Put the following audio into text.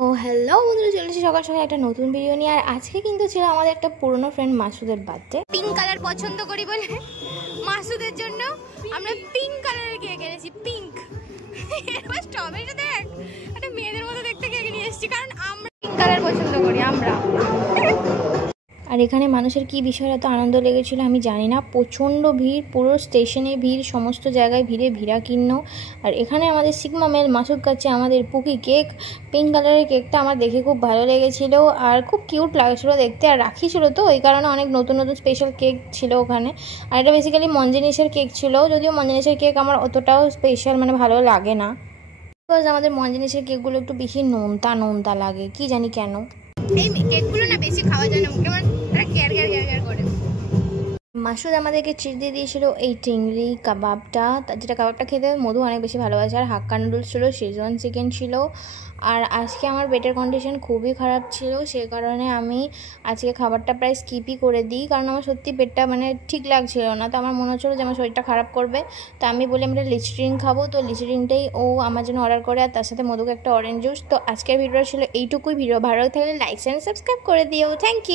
ও hello বন্ধুরা, চলে এসেছি সকাল সকাল একটা নতুন ভিডিও নিয়ে। আর আজকে কিন্তু ছিল আমাদের একটা পুরনো ফ্রেন্ড মাসুদের বার্থডে। পিঙ্ক কালার পছন্দ করি বলে মাসুদের জন্য আমরা পিঙ্ক কালারের কেক এনেছি। পিঙ্ক এবার স্ট্রবেরিটা দেখ, একটা মেয়েদের মতো দেখতে কেক নিয়ে এসেছি, কারণ আমরা পিঙ্ক কালার পছন্দ করি আমরা। আর এখানে মানুষের কি বিষয়ে এত আনন্দ লেগেছিল আমি জানি না। প্রচণ্ড ভিড়, পুরো স্টেশনে ভিড়, সমস্ত জায়গায় ভিড়ে ভিড়াকীর্ণ। আর এখানে আমাদের সিগমা মেল মাসুদ কাছে আমাদের পুকি কেক, পিঙ্ক কালারের কেকটা আমার দেখে খুব ভালো লেগেছিলো আর খুব কিউট লাগছিলো দেখতে। আর রাখি ছিল তো ওই কারণে অনেক নতুন নতুন স্পেশাল কেক ছিল ওখানে। আর এটা বেসিক্যালি মঞ্জেনিসের কেক ছিল, যদিও মঞ্জেনিসের কেক আমার অতটাও স্পেশাল মানে ভালো লাগে না, বিকজ আমাদের মঞ্জেনিসের কেকগুলো একটু বেশি নোনতা নোনতা লাগে, কি জানি কেন। এই কেকগুলো না বেশি খাওয়া যায় না, মুখে আমার গ্যার গ্যার গ্যার গ্যার করে। মাসুদ আমাদেরকে ট্রিট দিয়ে দিয়েছিল এই চিংড়ি কাবাবটা, যেটা কাবাবটা খেতে মধু অনেক বেশি ভালোবাসে। আর হাক্কা নুডলস ছিল, শেজওয়ান চিকেন ছিল। আর আজকে আমার পেটের কন্ডিশন খুবই খারাপ ছিল, সে কারণে আমি আজকে খাবারটা প্রায় স্কিপই করে দিই, কারণ আমার সত্যি পেটটা মানে ঠিক লাগছিল না। তো আমার মনে হচ্ছিলো যে আমার শরীরটা খারাপ করবে, তো আমি বলি আমরা লিচি ড্রিঙ্ক খাবো। তো লিচি ড্রিঙ্কটাই ও আমার জন্য অর্ডার করে, আর তার সাথে মধুকে একটা অরেঞ্জ জুস। তো আজকের ভিডিওটা ছিল এইটুকুই। ভিডিও ভালো থাকলে লাইক অ্যান্ড সাবস্ক্রাইব করে দিও। Thank you.